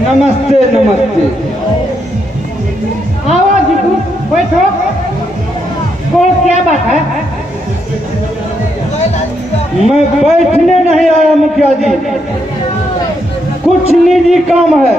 नमस्ते नमस्ते। आओ जीतू बैठो। कौन क्या बात है? मैं बैठने नहीं आया मुखिया जी, कुछ निजी काम है।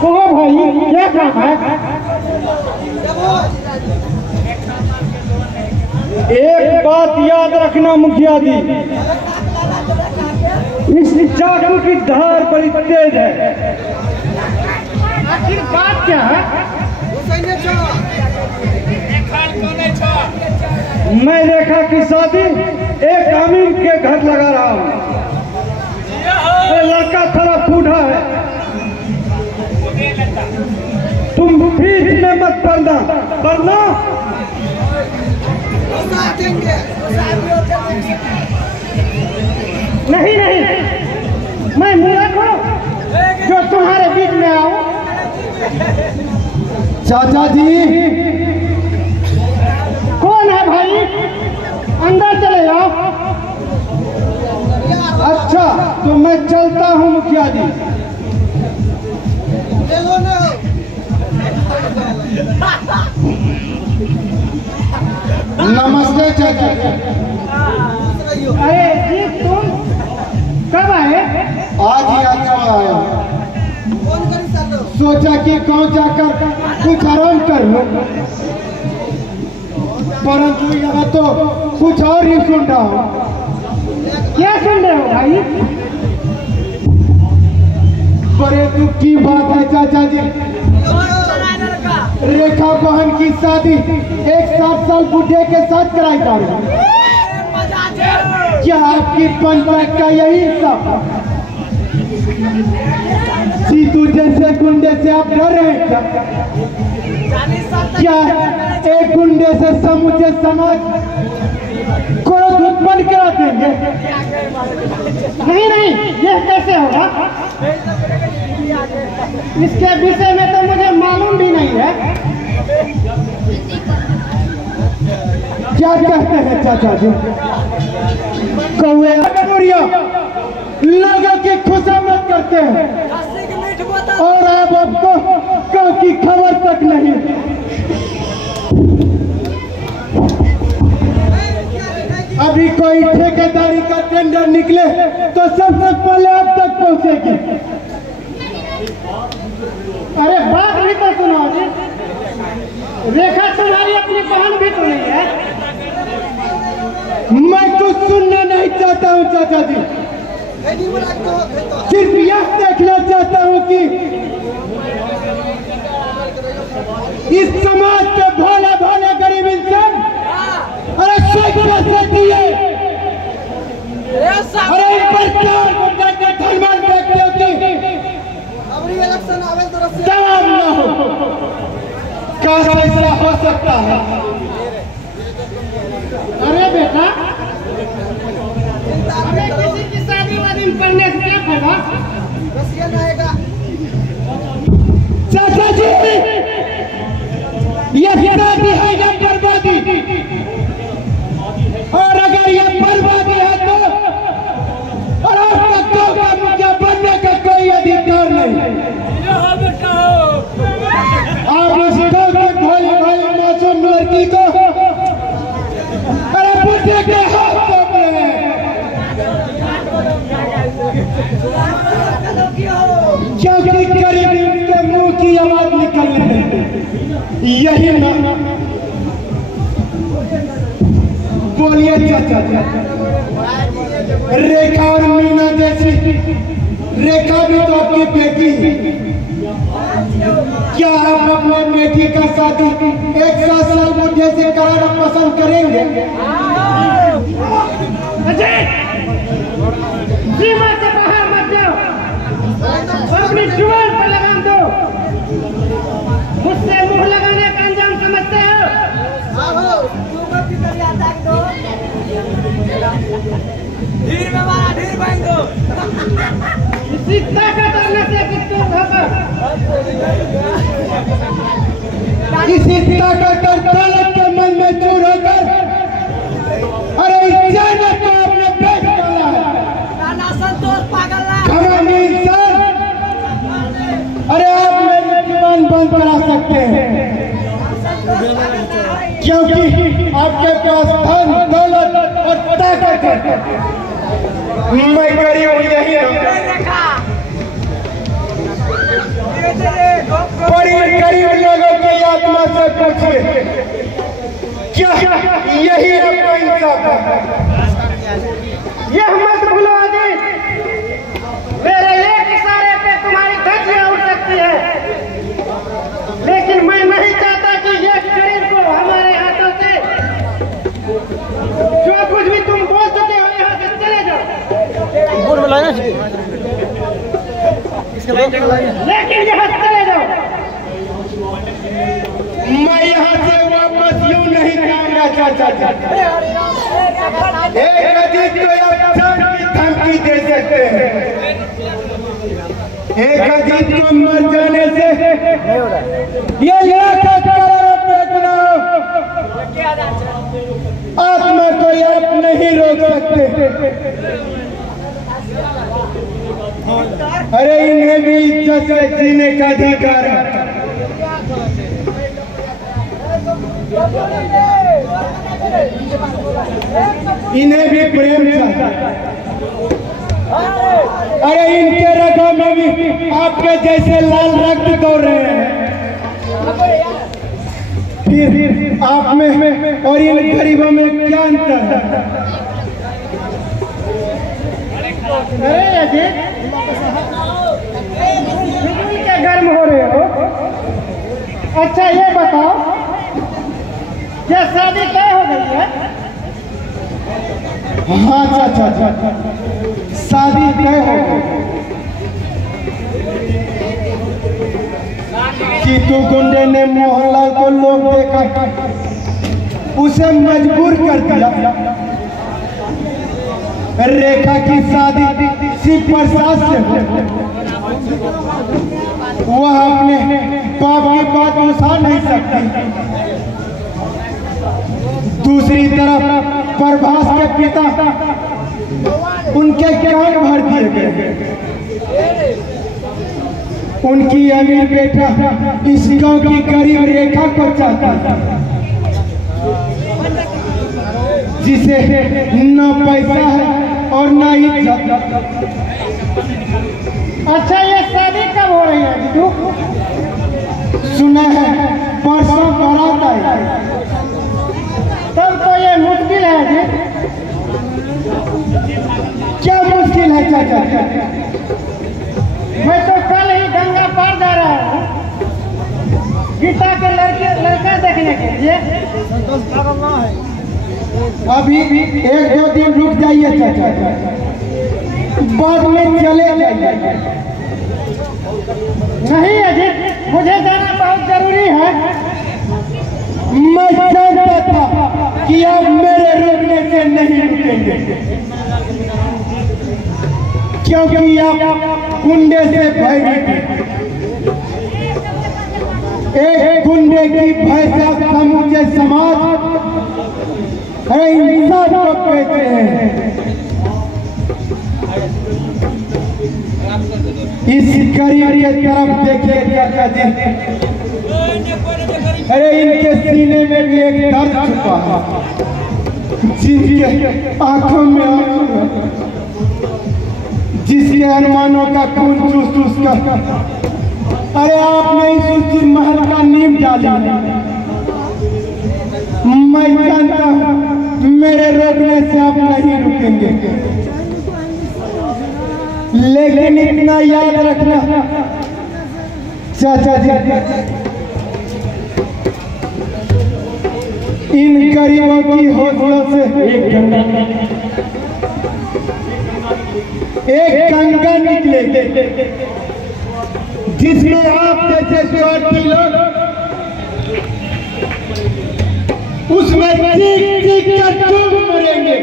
कहो भाई क्या काम है? एक बात याद रखना मुखिया जी, इस चाकू की धार बड़ी तेज है। आखिर बात क्या है? मैं रेखा की शादी एक अमीर के घर लगा रहा हूँ। लड़का थोड़ा बूढ़ा है, तुम बीच में मत पड़ना, वरना नहीं नहीं, मैं मूर्ख हूँ जो तुम्हारे बीच में आऊं। चाचा जी। कौन है भाई? अंदर चले जाओ। अच्छा तो मैं चलता हूँ मुखिया जी। नमस्ते चाचा जी। अरे जी तुम कब आए? आज ही अच्छा आया, सोचा कि गांव जाकर कुछ आराम कर लो, परंतु यहाँ तो कुछ और ही सुन रहा हूँ। क्या सुन रहे हो भाई? बड़े दुख की बात है चाचा जी, रेखा बहन की शादी एक 7 साल बुढ़े के साथ कराई जा रही है। क्या आपकी पंचायत का यही सब? सीतू जैसे गुंडे से आप डर रहे हैं क्या? एक गुंडे से समूचे समाज क्रोध उत्पन्न करा देंगे? नहीं नहीं, यह कैसे होगा? इसके विषय में तो मुझे मालूम भी नहीं है। क्या कहते हैं चाचा जी? कौवे लोगों की खुशामद करते हैं और आप आपको गाँव की खबर तक नहीं। अभी कोई ठेकेदारी का टेंडर निकले तो सबसे पहले आप तक पहुंचेगी। अरे बात भी तो सुनाओ जी। रेखा तुम्हारी अपनी बहन भी तो नहीं है। मैं कुछ सुनना नहीं चाहता हूँ चाचा जी, सिर्फ यह देखना चाहता हूँ कि इस समाज के भोले भोले गरीब इंसान अरे पैसे दिए, अरे इन पर क्या धनवान व्यक्तियों की जवाब न हो, क्या फैसला हो सकता है? अरे बेटा, हमें किसी की शादी वादी में पढ़ने से क्या फायदा? चाचा जी ये शादी है या बर्बादी? और अगर ये बर्बादी है तो और आपका गाँव का मुखिया बनने का कोई अधिकार नहीं। आप इस गाँव की भोली भाली मासूम लड़की को अरे बुढ़े के हाथ सौंप रहे हैं। क्योंकि गरीबी के मुंह की आवाज निकलने देते, यही ना? बोलिए चाचा जी। रेखा और मीना जैसी, रेखा भी तो आपकी बेटी है, क्या आप अपने बेटी का शादी एक 7 साल बुढ़े से कराना पसंद करेंगे? सीमा से बाहर मत जाओ, अपनी जुबान पर लगाम दो। मुझसे मुंह लगाने का अंजाम समझते हो? इसी ताकत और नशे की तोड़ होकर, इसी ताकत और दौलत के मन में चूर होकर अरे इस जन्नत को आपने बेच डाला है। संतोष पागल घमंडी इंसान सकते हैं, क्योंकि आपके पास धन दौलत और ताकत है। मैं गरीब हूँ, यही बड़ी गरीब लोगों की आत्मा से पूछिए, क्या यही आपका इंसाफ है? यह मत भूलो अजीत, मेरे एक इशारे पे तुम्हारी धज्जियां उड़ सकती है, लेकिन मैं नहीं चाहता कि यह शरीर को हमारे हाथों से, जो कुछ भी तुम बोल चुके हो यहाँ से चले जाओ, लेकिन यहाँ चले जाओ। मैं यहाँ से वापस यूं नहीं जाऊंगा चाचा। एक अजीत को आप जान की धमकी दे सकते हैं, एक अजीत को मर जाने से ये लाखों करोड़ों रुपए गुनाह आत्मा को आप नहीं रोक सकते। अरे इन्हें भी इज्जत से जीने का अधिकार है। इन्हें भी प्रेम चाहिए। अरे इनके रगों में भी आपके जैसे लाल रक्त दौड़ रहे हैं, फिर आप में और इन गरीबों में क्या अंतर है? अरे अजीत, क्या गर्म हो रहे हो? अच्छा ये बताओ, क्या शादी तय हो गई है? हाँ चाचा, शादी तय हो गई। चीतू गुंडे ने मोहनलाल को लोग देखा, उसे मजबूर कर दिया। रेखा की शादी शिव प्रसाद से हो। वह अपने बाप की बात उठा नहीं सकती। दूसरी तरफ प्रभास के पिता उनके कान भर दिए गए। उनकी अमीर बेटा इस गांव की गरीब रेखा को चाहता था, जिसे न पैसा है और न इज्जत। अच्छा ये शादी कब हो रही है जीतू? सुना है परसों बारात आई। तब तो ये मुश्किल है जी। क्या मुश्किल है चाचा? मैं तो कल ही गंगा पार जा रहा हूँ गीता के लड़के देखने के लिए। अभी 1-2 दिन रुक जाइए चाचा, बाद में चले जाइए। नहीं अजीत, मुझे जाना बहुत जरूरी है। मैं जानता था कि आप मेरे रोकने से नहीं रुकेंगे, क्योंकि आप गुंडे से भयभीत हैं। एक गुंडे की भय से आप समूचे समाज इंसान को कहते हैं। इस गरीब के तरफ देखिए चाचा जी, अरे इनके सीने में भी एक दर्द छुपा है, जिनके आंखों में आंसू है, जिसके अरमानों का खून चूस चूस कर। अरे आपने इस ऊंची महल का नींव डाला। मैं जानता हूँ मेरे रोकने से आप नहीं रुकेंगे, लेकिन इतना याद रखना चाचा जी, इन गरीबों की हौसलों से एक गंगा निकलेगी, जिसमें आप जैसे स्वार्थी लोग उसमें चीख चीख कर डूब मरेंगे,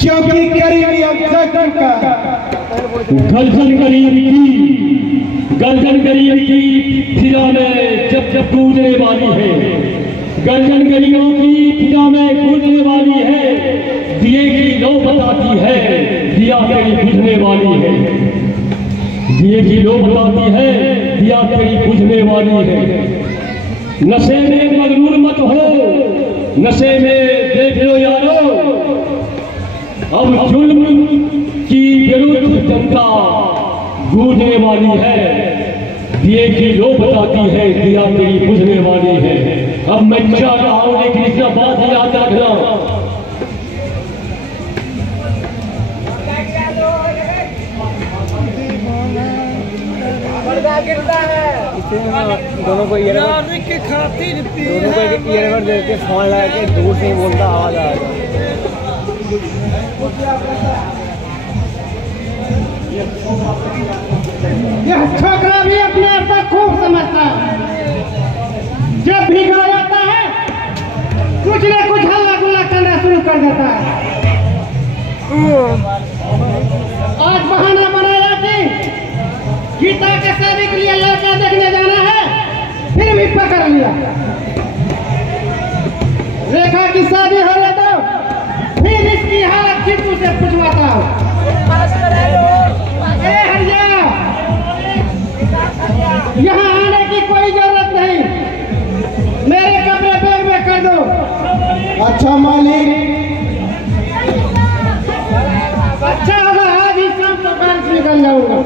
क्योंकि गरीबी अब तक का गर्दन गरीब की फिजा में जब जब कूदने वाली है, गर्दन गरीबों की फिजा में कूदने वाली है, दिए की लो बताती है, दिया तेरी बुझने वाली है। दिए की लो बताती है दिया तेरी बुझने वाली है। नशे में मगरूर मत हो, नशे में देख लो यारो, अब जुल्म की विरुद्ध जनता गूंजने वाली है। दिए की लो बताती है दिया तेरी बुझने वाली है। अब मैं चाह रहा हूं लेकिन इतना बात याद रखना, गिरता है दोनों को ईयरबड के खातिर दोनों को ईयरबड दे के फोन लगा के दूर से ही बोलता आवाज आ रहा। यह छोकरा भी अपने आप को खूब समझता है। जब भी गाँव आता है कुछ न कुछ हल्ला गुल्ला करना शुरू कर देता है। आज बहाना बनाया कि गीता के शादी के लिए लड़का देखने जाना है, फिर भी पकड़ लिया। रेखा की शादी हो गई तो फिर इसकी हालत चिट्टू से पूछवाता हूँ। अरे हरिया, यहाँ आने की कोई जरूरत नहीं, मेरे कपड़े बैग में कर दो। अच्छा मालिक, अच्छा होगा आज ही शाम को घर से निकल जाऊंगा।